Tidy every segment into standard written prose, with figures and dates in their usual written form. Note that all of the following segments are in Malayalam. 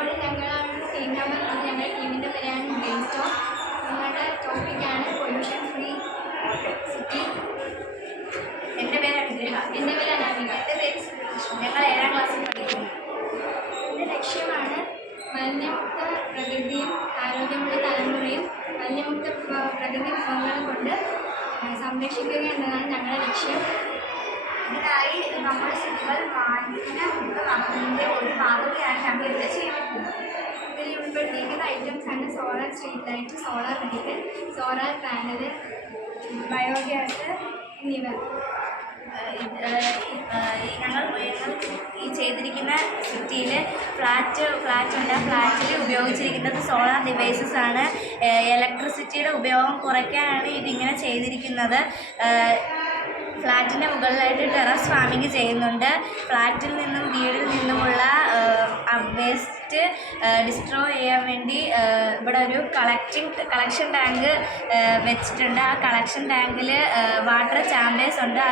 അപ്പോൾ ഞങ്ങളാണ് ടീം നമ്പർ 3. ഞങ്ങളുടെ ടീമിൻ്റെ പേരാണ് ബ്രെയിൻ സ്റ്റോം. ഞങ്ങളുടെ ടോപ്പിക്കാണ് പൊല്യൂഷൻ ഫ്രീ സിറ്റി. എൻ്റെ പേര് അനുഗ്രഹ. എൻ്റെ പേര് അനാമിക. എൻ്റെ പേര് ശ്രീകൃഷ്ണൻ. ഞങ്ങൾ 7ാം ക്ലാസ്സിൽ പഠിക്കുന്നു. എൻ്റെ ലക്ഷ്യമാണ് മലിനമുക്ത പ്രകൃതിയും ആരോഗ്യമുള്ള തലമുറയും മലിനമുക്ത പ്രകൃതി വിഭവങ്ങളും കൊണ്ട് സംരക്ഷിക്കുക എന്നതാണ് ഞങ്ങളുടെ ലക്ഷ്യം. ഇതിനായി നമ്മുടെ സിറ്റികൾ മാലിന്യമുക്തമാക്കുന്നതിൻ്റെ ഒരു മാതൃകയാണ് ഞങ്ങൾ ഇവിടെ ചെയ്യുന്നത്. ഇതിൽ ഉൾപ്പെടുത്തിയിരിക്കുന്ന ഐറ്റംസാണ് solar street light, solar light, solar panel, biogas എന്നിവ. ഞങ്ങൾ ഈ ചെയ്തിരിക്കുന്ന സിറ്റിയിൽ ഫ്ലാറ്റ് ഉണ്ട്. ഫ്ലാറ്റിൽ ഉപയോഗിച്ചിരിക്കുന്നത് സോളാർ ഡിവൈസസ് ആണ്. ഇലക്ട്രിസിറ്റിയുടെ ഉപയോഗം കുറയ്ക്കാനാണ് ഇതിങ്ങനെ ചെയ്തിരിക്കുന്നത്. ഫ്ലാറ്റിൻ്റെ മുകളിലായിട്ട് ടെറസ് ഫാമിംഗ് ചെയ്യുന്നുണ്ട്. ഫ്ലാറ്റിൽ നിന്നും വീടിൽ നിന്നുമുള്ള വേസ്റ്റ് ഡിസ്ട്രോയ് ചെയ്യാൻ വേണ്ടി ഇവിടെ ഒരു കളക്ഷൻ ടാങ്ക് വെച്ചിട്ടുണ്ട്. ആ കളക്ഷൻ ടാങ്കിൽ വാട്ടർ ചാമ്പേഴ്സ് ഉണ്ട്.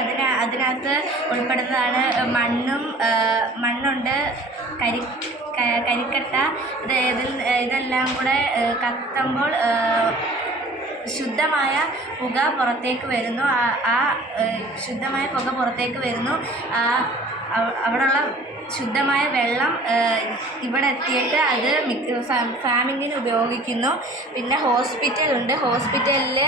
അതിനകത്ത് ഉൾപ്പെടുന്നതാണ് മണ്ണുണ്ട്, കരിക്കട്ട. ഇതെല്ലാം കൂടെ കത്തുമ്പോൾ ശുദ്ധമായ പുക പുറത്തേക്ക് വരുന്നു. ശുദ്ധമായ പുക പുറത്തേക്ക് വരുന്നു. അവിടെയുള്ള ശുദ്ധമായ വെള്ളം ഇവിടെ എത്തിയിട്ട് അത് ഫാമിങ്ങിന് ഉപയോഗിക്കുന്നു. പിന്നെ ഹോസ്പിറ്റലുണ്ട്. ഹോസ്പിറ്റലിൽ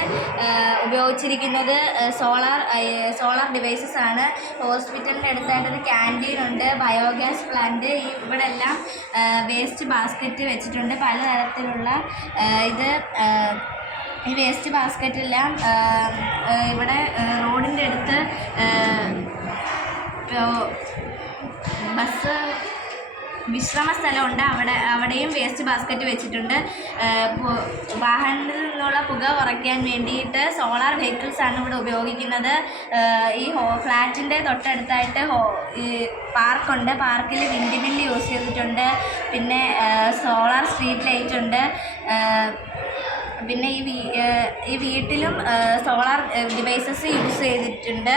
ഉപയോഗിച്ചിരിക്കുന്നത് സോളാർ ഡിവൈസസ് ആണ്. ഹോസ്പിറ്റലിൻ്റെ അടുത്തായിട്ടൊരു ക്യാൻറ്റീനുണ്ട്, ബയോഗ്യാസ് പ്ലാന്റ്. ഇവിടെ എല്ലാം വേസ്റ്റ് ബാസ്ക്കറ്റ് വെച്ചിട്ടുണ്ട്. പലതരത്തിലുള്ള ഈ വേസ്റ്റ് ബാസ്ക്കറ്റെല്ലാം ഇവിടെ റോഡിൻ്റെ അടുത്ത് ബസ് വിശ്രമ സ്ഥലമുണ്ട്. അവിടെയും വേസ്റ്റ് ബാസ്ക്കറ്റ് വെച്ചിട്ടുണ്ട്. വാഹനത്തിൽ നിന്നുള്ള പുക കുറയ്ക്കാൻ വേണ്ടിയിട്ട് സോളാർ വെഹിക്കിൾസാണ് ഇവിടെ ഉപയോഗിക്കുന്നത്. ഈ ഫ്ലാറ്റിൻ്റെ തൊട്ടടുത്തായിട്ട് ഈ പാർക്കുണ്ട്. പാർക്കിൽ വിൻഡ് മില്ല് യൂസ് ചെയ്തിട്ടുണ്ട്. പിന്നെ സോളാർ സ്ട്രീറ്റ് ലൈറ്റ് ഉണ്ട്. പിന്നെ ഈ വീട്ടിലും സോളാർ ഡിവൈസസ് യൂസ് ചെയ്തിട്ടുണ്ട്.